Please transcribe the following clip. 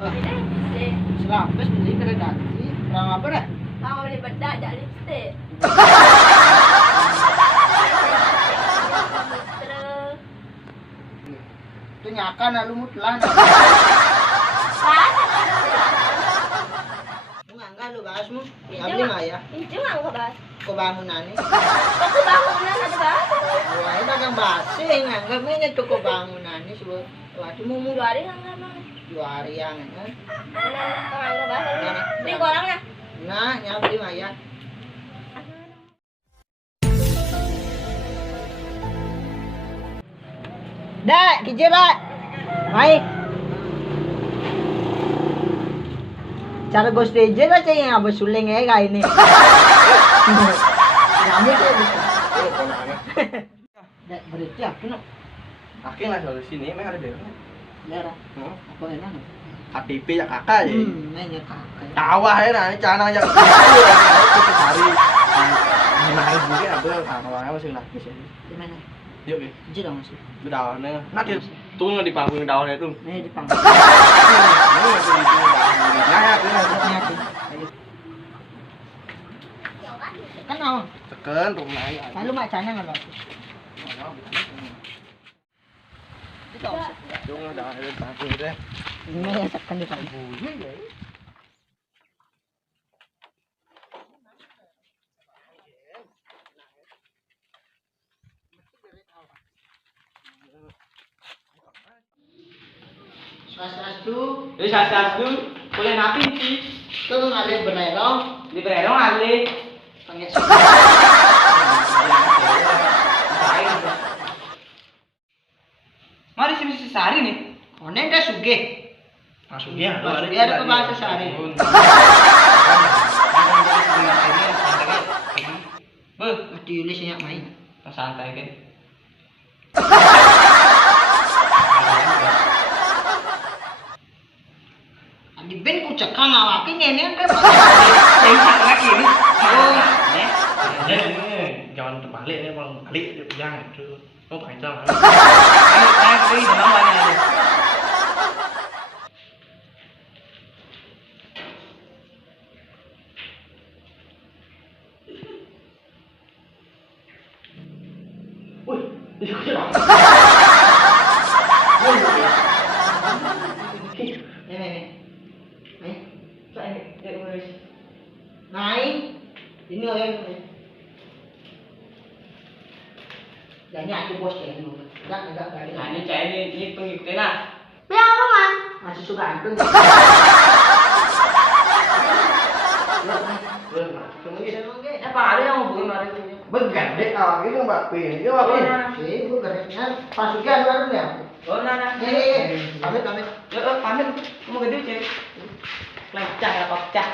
Lipstick. Selapis beli kredasi. Kurang apa dah? Mau beli bedak jak lipstick. Itu nyakan lalu mutlan. Enggak lu bahasmu. Enggak beli mah ya. Itu enggak kau bahas. Kau bangunan nih. Aku bangunan ada bahas. Wah, ini dagang basi enggak ini tuh kau bangunan nih sebut. Waktu mau 2 hari enggak mah. 2 hari yang kan. Enggak bahas. Beli orangnya. Nah, nyabli mah ya. Dah, kijir lah. Baik. Cara ghost aja lah cah yang abis suling ya kayak ini. Nyamuk ya bisa. Dah, berarti apa nak? Kakek nggak selalu sini, emang ada daerahnya. Daerah. Apa enak? KTP ya kakak ya. Mainnya kakak. Kawah ya nah, cana aja. Kita cari. 5.000 ya, abang kawahnya masih lapis ya. Di mana? Yuk ya. Kijir dong masih. Itu daunnya. Nanti tunggu di panggung daunnya tuh. Ini di panggung. Ini itu di daun. Ya, Kan awak. tekan rumah aja. Lalu macanya nggak bagus. Itu awak. Tunggu daun itu panggung deh. Ini yang tekan di panggung. Swastiastu. Jadi satu boleh napi sih. Itu ngalir benerong. Di bererong ali. Panggil Mari sih sehari nih. Konen dah sugih. Masuk ya. Dia ada ke bahasa sehari. Mati Yulisnya main. Santai kan. Di ben ku cekang awake ngene kan. Lagi ini. Jangan terbalik nih, bang. Balik dia pegang itu. Oh, panjang. Ini memang banyak. Wih, itu kira. Ini. Nih. Saya ya guys. Naik. Ini orang. Dan ini aku bos ya. Enggak balik. Nah ini saya ini pengikutnya lah. Ya apa man? Masih suka antung. Apa ada yang hubungin orang itu? Bergandeng awak itu mbak Pin. Itu apa? Sih, gua garisnya pasukan baru ya. Oh nah. Nih, pamit. Pamit. Mau gede cek. Lecah ya pecah.